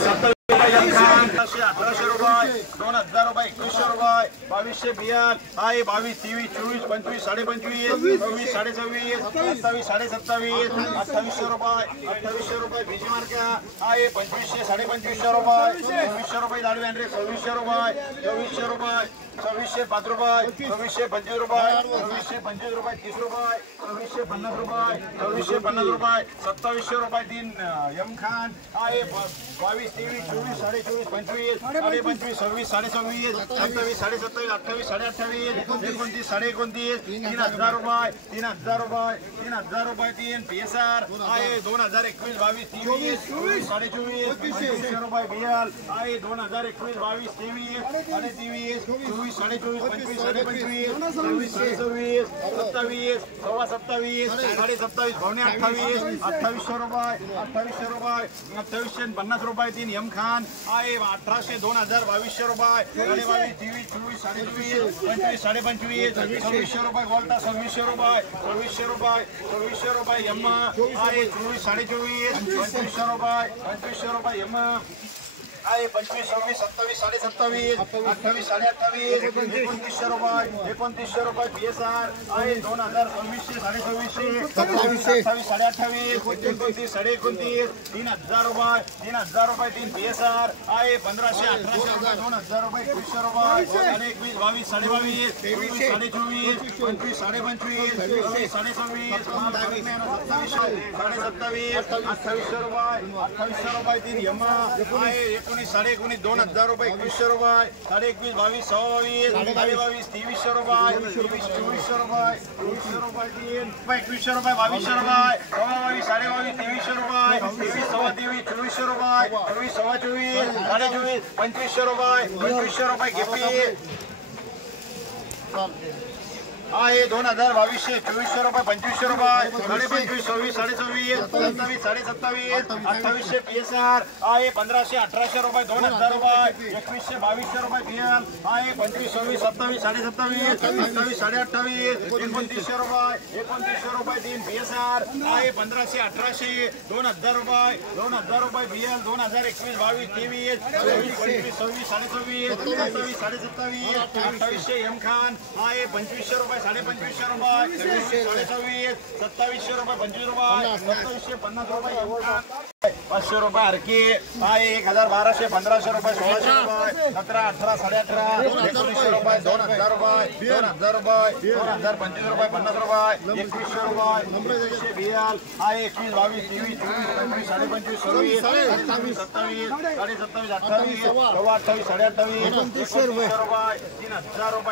1800 रुपये 2000 रुपये 2100 रुपये 2200 बियाल आहे 22 23 24 25 25 26 26 27 27 28 रुपये बीजी मार्का आहे 2500 2550 रुपये 2400 रुपये दाढी बँड्रे 2600 रुपये 2400 रुपये 2605 रुपये 2625 रुपये 2625 रुपये 30 रुपये 2650 रुपये 2650 रुपये 2700 रुपये 3 एम खान आहे 22 23 24 24.5 25 25 26 26 27 27 28 28 29 29 3000 रुपये 3000 रुपये 3000 रुपये 3 PSR आहे 2021 22 23 24 24.5 रुपये बियाल आहे 2021 22 23 आणि 23 24 24.5 25 26 27 27 सव्वा 27 27.5 पावणे 28 2800 रुपये 2850 रुपये 3 एम खान आहे 1800 2000 2200 रुपये 22 23 24 25 25 2600 रुपये गोल्टा 2600 रुपये 2600 रुपये एम आहे 24 25 2500 रुपये एम आहे 25 26 27 27 28 28 2900 रुपये PSR आहे 2026 27 28 29 3000 रुपये 3 PSR आहे 1500 1800 रुपये 2000 रुपये 2100 रुपये 21 22 22 24 25 25 2800 रुपये 3 एम आहे 19 2000 रुपये 2100 रुपये 21 22 22 22 2300 रुपये 2400 रुपये 2100 रुपये 2200 रुपये 2300 रुपये 2300 रुपये 23 सव्वा 2400 रुपये 24 सव्वा 24 2500 रुपये 2500 रुपये गेपी आहे 2022 2400 रुपये 2500 रुपये 25 26 27 27 2800 PSR आहे 1500 1800 रुपये 2000 रुपये 2100 2200 रुपये बियाल आहे 25 26 27 27 28 2900 रुपये 3 PSR आहे 1500 1800 2000 रुपये बियाल 2021 22 23 26 27 2800 एम खान आहे 2500 रुपये 2500 रुपये 26 27 रुपये 25 रुपये 2750 रुपये 500 रुपये हरकी आहे 1200 1500 रुपये 1600 रुपये 17 18 18.5 1900 रुपये 2000 रुपये 2000 रुपये 2025 रुपये 50 रुपये 2100 रुपये 2500 बियाल आहे 21 22 23 24 25 26 27 27 28 28 28 2900 रुपये 3000 रुपये